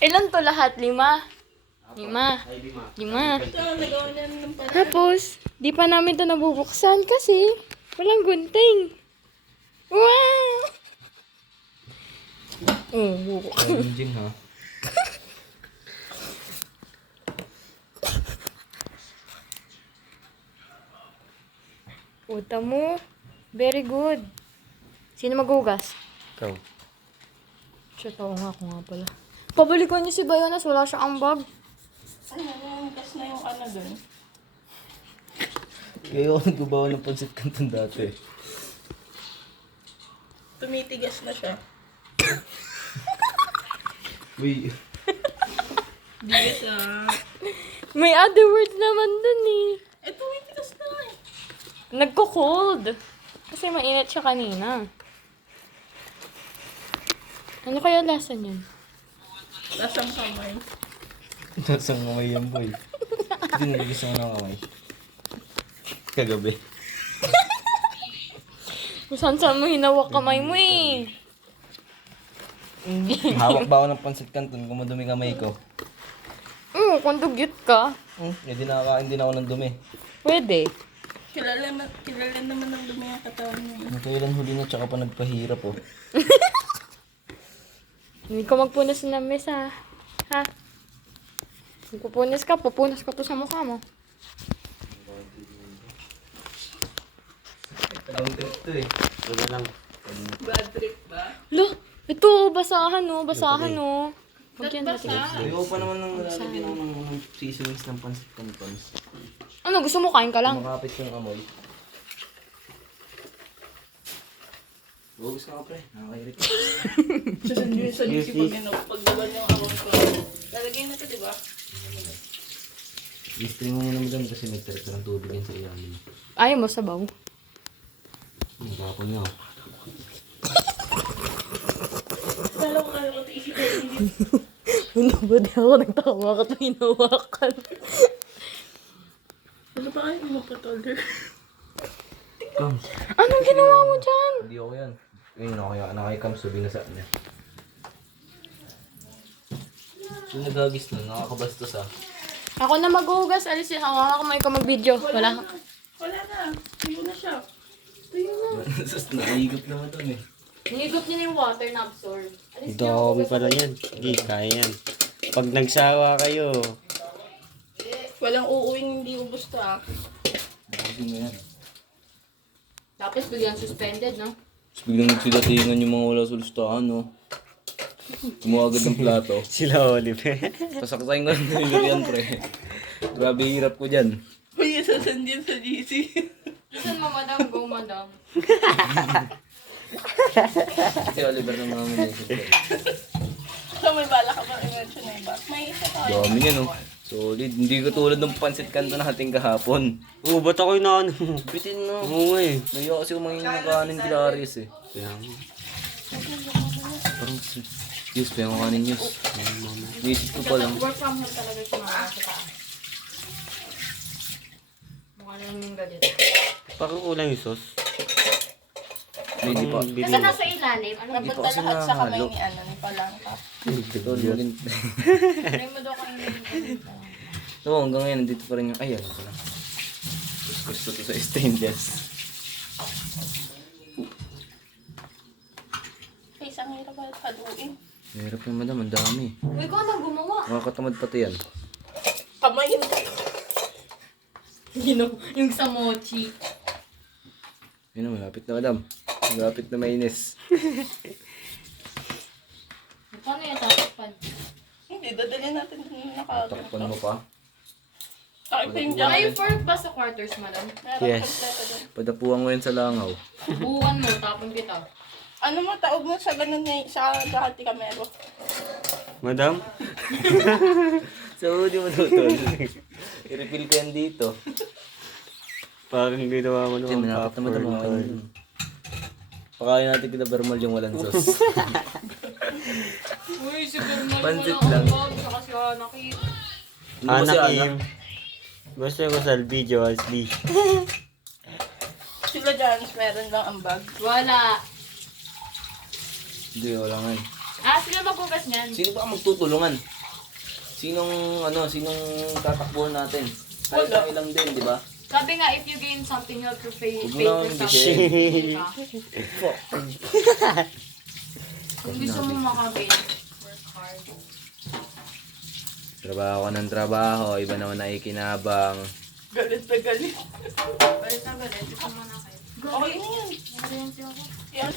Ilan to lahat? 5? 5. Ito, nagawa niya ng pala. Tapos, di pa namin to nabubuksan kasi walang gunting. Wow! Oh, bubuk. Challenging ha. Puta mo. Very good. Sino maghugas? Ikaw. Shit, oo nga ako nga pala. Pabalikan niyo si Bayonas, wala siya ang bag. Ano, gas na yung ano dun. Kayo ako nagbabawa ng pansit kanton dati. Tumitigas na siya. Uy. Bigas siya. May other words naman dun eh. Eh, tumitigas na eh. Nagko-cold. Kasi mainit siya kanina. Ano kaya lasa niyan? Lasang kamay. Nasang kamay yan boy. Hindi nalagis ako ng kamay. Kagabi. Kung saan mo hinawak kamay mo eh. Hindi. Hawak ba ako ng pansit kanton kung madumi kamay ko? Kung dugyot ka, Hindi nakakain din ako ng dumi. pwede. Kilala naman ng dumi ang katawan niya. Nakailan huli na tsaka pa nagpahirap oh. Hindi ka magpunas ng mesa. Ha? Kung pupunas ka to sa mukha mo. Ang trip to eh. Wala lang. Bad trip ba? Lo, ito, basahan no, basahan no. Bagyan natin. Ayaw pa naman nang lalagyan ako ng seasonings ng pansit kanton. Ano, gusto mo kain ka lang? Makapit yung amoy. Huwag ka pre. Nakakairit. Sasandiyo sa GC pag gawa niyang awang ko. Lalagay na ito, di ba? I-string mo muna mo dyan kasi may tarik ng tubig yan sa ilalim. Ayaw mo sabaw. Nagkakon niya oh. Lalo ko kaya ko ito Hindi ba di ako nagtawa ka ito hinawakan? Ano ba kayo magpatolder? Kams. Anong ginawa mo dyan? Hindi ako yan. Ngayon ako yan. Nakay Kams sabi na sa niya. Yung nagagis na, nakakabastos ah. Ako na maghugas, alis yung hawa ko mo ikaw mag-video. Wala. Wala na. Tuyo na siya. Tuyo na. Sus, nakahigop naman doon eh. Niligop niya na yung water na absorb. Alis Ito hobby pala yan. Hindi, kaya yan. Pag nagsawa kayo, Walang uuwing hindi ubos to ah. Hindi mo yan. Tapos biglang suspended, no? Tapos biglang nagsidatingan yung mga wala sa listahan no. Kumuha agad ng plato. sila Oliver. Pasaksayin ko ng yan pre. Grabe hirap ko dyan. Uy, sasandiyan sa GC. Listen mo, madam. Go, madam. Si Oliver ng mga minisip ko. So may bala ka bang i-mention na iba? May isa pa kayo. Dami niya no. Solid. Hindi ko tulad ng pansit kanto natin kahapon. Oo, ba't ako yung ano? Bitin no. Oo nga eh. Nayo kasi kumain ng kanin kila Aris eh. Kaya nga. Parang yes, pa yung kanin news. Naisip ko pa lang. Work from home talaga siya mga sa taas. Mukha na yung galit. Parang kulang yung sauce. Hindi pa. Parang Kasi nasa ilalim. Ano ba? Napunta kasi lahat sa kamay nahalo. ni ano, ni Palangka. Ito, lugin. Try mo daw kayo yung Oo, hanggang ngayon, nandito pa rin yung, ay, ano pala. Gusto to sa strangers. Ay, isang hirap pa haluin. Mahirap yung madam, ang dami. Uy, ikaw na gumawa. Makakatamad pati yan. Kamay hindi. Yung sa mochi. Yun na, malapit na madam. Malapit na mainis. Paano yung tatakpan? Hindi, dadalhin natin dun Takpan mo pa. Ay, pa yung May jacket. fork ba sa quarters, madam? Meron Yes. kompleto dun. Padapuan mo yun sa langaw. Buwan mo, tapon kita. Ano mo, taob mo sa ganun na sa Gahati Camero. Madam? So, di mo tutol. I-refill ko yan dito. Parang ginawa mo Kasi naman malapit naman popcorn. ito mga yun. Pakain natin kita bermal yung walang sauce. Uy, siguro mo Pansit yung lang. bag, saka si Anakit. Hindi mo si Anakim. Ana. Gusto ko sa video, Asli. Sila Jans, meron lang ang bag. Wala. Hindi, wala nga eh. Sino maghugas niyan? Sino ba ang magtutulungan? Sinong tatakbuhan natin? Tayo Wala. lang din, di ba? Sabi nga, if you gain something, you have to pay Huwag mo for na akong something. imbisin. Diba? Kung gusto mo makagain, work hard. Trabaho ka ng trabaho, iba naman na ikinabang. Galit na galit. Balik na galit, ito muna kayo. Okay na yan. Nakarensi ako. Yan.